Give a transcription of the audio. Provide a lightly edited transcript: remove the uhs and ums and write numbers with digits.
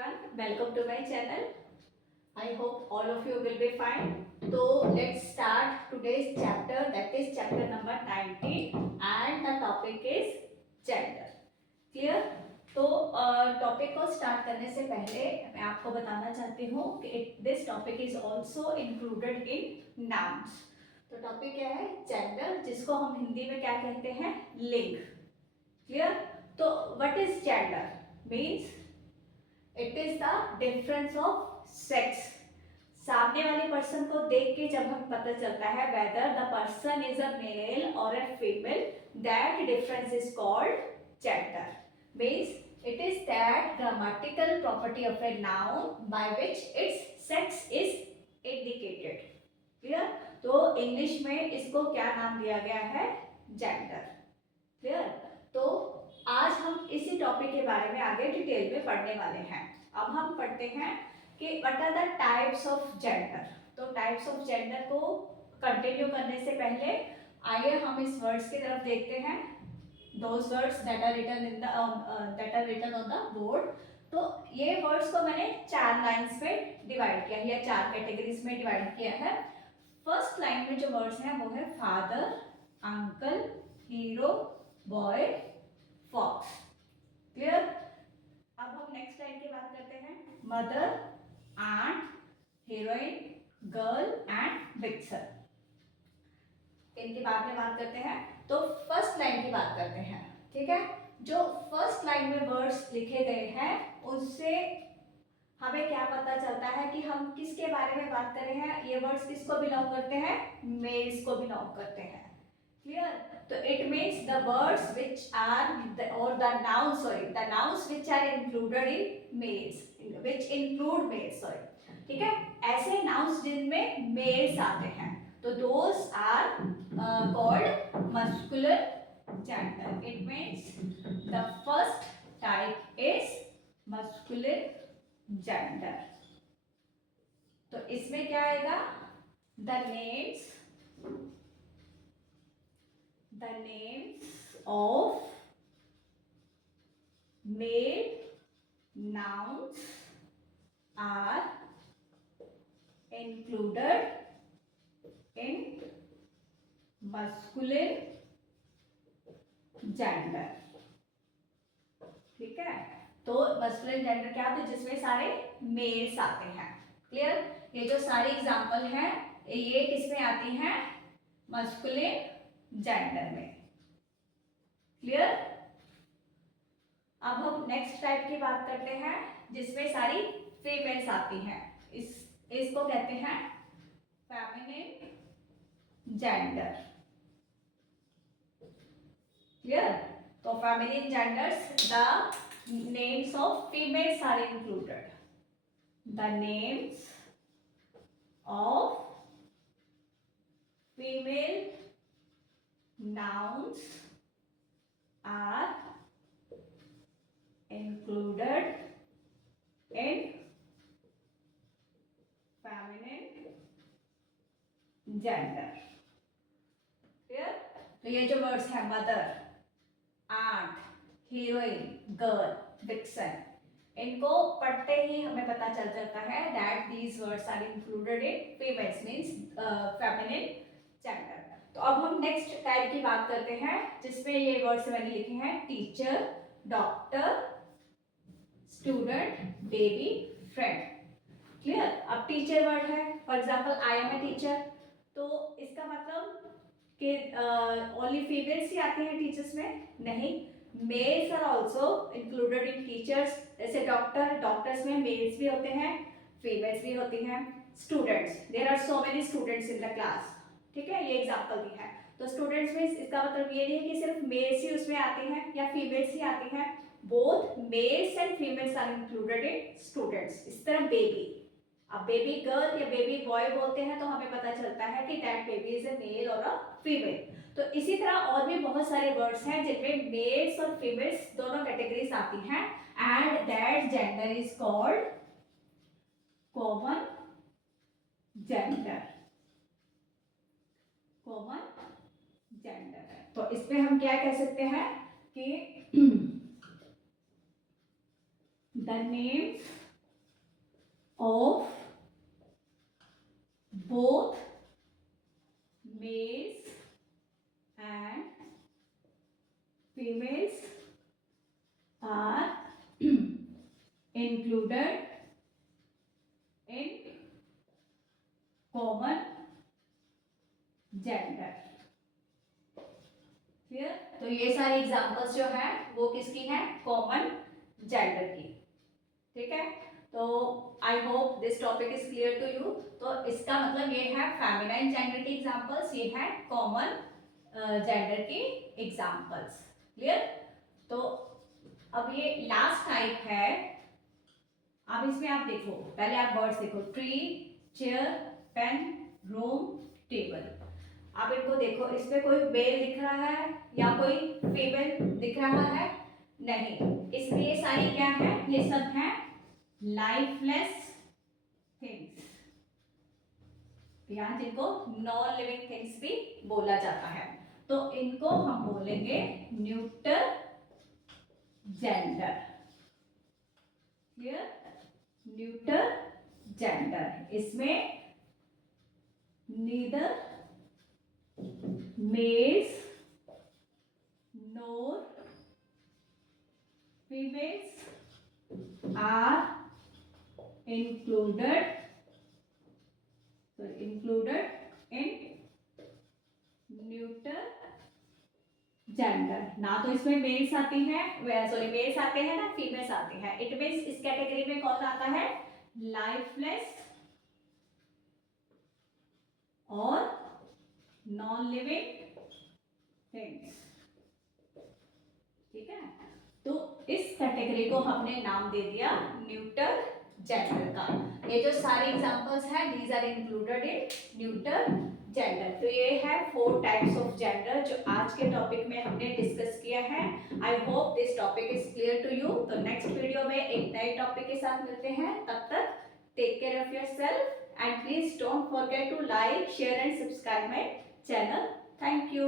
everyone, welcome to my channel. I hope all of you will be fine. So let's start today's chapter, that is chapter number 19, and the topic is gender. Clear? तो topic को start करने से पहले मैं आपको बताना चाहती हूँ कि this topic is also included in nouns. तो टॉपिक क्या है? जेंडर, जिसको हम हिंदी में क्या कहते हैं? लिंग. क्लियर? तो what is gender? Means it is the difference of sex. सामने वाले पर्सन को देख के जब हम पता चलता है whether the person is a male और a female, that difference is called gender. Means it is that grammatical property of a noun by which its sex is indicated. Clear? तो इंग्लिश में इसको क्या नाम दिया गया है? जेंडर. क्लियर? तो आज हम इसी टॉपिक के बारे में आगे डिटेल में पढ़ने वाले हैं. अब हम पढ़ते हैं कि what are the types of gender. तो टाइप्स ऑफ जेंडर को कंटिन्यू करने से पहले आइए हम इस वर्ड्स की तरफ देखते हैं. Those words that are written in the that are written on the board. तो ये वर्ड्स को मैंने 4 लाइंस में डिवाइड किया है या 4 कैटेगरीज में डिवाइड किया है. फर्स्ट लाइन में जो वर्ड्स हैं वो है father, uncle, hero, boy, fox. Clear? अब हम नेक्स्ट लाइन की बात करते हैं. Mother, aunt, heroine, girl and vixen. इनके बाद में बात करते हैं. तो फर्स्ट लाइन की बात करते हैं. ठीक है? जो फर्स्ट लाइन में वर्ड्स लिखे गए हैं उससे हमें क्या पता चलता है कि हम किसके बारे में बात कर रहे हैं? ये वर्ड्स किसको बिलोंग करते हैं? मेल्स को बिलोंग करते हैं. क्लियर? तो it means the words which are और the nouns, sorry, the nouns which are included in males, which include males, sorry. ठीक है? ऐसे नाउन्स जिनमें मेल्स आते हैं तो those are called muscular gender. It means the first type is muscular gender. तो इसमें क्या आएगा? The names of male nouns are included in masculine gender. ठीक है? तो masculine gender क्या होता है? जिसमें सारे मेल्स आते हैं. क्लियर? ये जो सारी एग्जांपल हैं ये किसमें आती हैं? masculine gender में. क्लियर? अब हम नेक्स्ट टाइप की बात करते हैं जिसमें सारी फीमेल्स आती हैं. इसको कहते हैं फेमिनिन जेंडर. क्लियर? तो feminine genders, the names of females are included. The names of female nouns are included in feminine gender. Clear? तो ये जो वर्ड्स हैं mother, aunt, heroine, girl, vixen, इनको पढ़ते ही हमें पता चल जाता है that these words are included in females means feminine gender. तो अब हम नेक्स्ट टाइप की बात करते हैं जिसमें ये वर्ड्स मैंने लिखे हैं teacher, doctor, student, baby, friend. Clear? अब टीचर वर्ड है, for example I am a teacher. तो इसका मतलब कि ओनली फीमेल्स ही आती हैं टीचर्स में? नहीं, males are also included in teachers. जैसे डॉक्टर्स में मेल्स भी होते हैं, फीमेल्स भी होती हैं. Students, there are so many students in the class. ठीक है? ये एग्जांपल दी है. तो स्टूडेंट्स में इसका मतलब ये नहीं है कि सिर्फ मेल्स ही उसमें आते हैं या फीमेल्स ही आती हैं. Both males and females are included in students. इस तरह बेबी, अब बेबी गर्ल या बेबी बॉय बोलते हैं तो हमें पता चलता है कि that baby is a male और अ फीमेल. तो इसी तरह और भी बहुत सारे वर्ड्स हैं जिनमें मेल्स और फीमेल्स दोनों कैटेगरीज आती हैं and that gender is called common gender. Common gender है. तो इसमें हम क्या कह सकते हैं कि the names of both males and females are included in common gender. Clear? तो ये सारी एग्जांपल्स जो है वो किसकी है? कॉमन जेंडर की. ठीक है, तो I hope this topic is clear to you. तो इसका मतलब ये है फेमिनाइन जेंडर की एग्जांपल्स, ये है कॉमन जेंडर की एग्जांपल्स. क्लियर? तो अब ये लास्ट टाइप है. अब इसमें आप देखो, पहले आप वर्ड्स देखो, tree, chair, pen, room, table. आप इनको देखो, इसमें कोई मेल दिख रहा है या कोई फीमेल दिख रहा है? नहीं. इसमें ये सारी क्या है? ये सब है लाइफलेस थिंग्स, यहाँ जिनको नॉन लिविंग थिंग्स भी बोला जाता है. तो इनको हम बोलेंगे neutral gender. Clear? Neutral gender. इसमें neither males nor females are included in neuter gender. ना तो इसमें मेल्स आती हैं, सॉरी मेल्स आते हैं, ना फीमेल्स आती हैं. इट मीन्स इस कैटेगरी में कौन आता है? लाइफलेस और नॉन लिविंग थिंग्स. ठीक है, तो इस कैटेगरी को हमने नाम दे दिया न्यूट्रल जेंडर का. ये जो सारे एग्जांपल्स हैं, these are included in neutral gender. तो ये है 4 टाइप्स ऑफ जेंडर जो आज के टॉपिक में हमने डिस्कस किया है. I hope this topic is clear to you. तो नेक्स्ट वीडियो में एक नए टॉपिक के साथ मिलते हैं. तब तक take care of yourself and please don't forget to like, share and subscribe my channel. Thank you.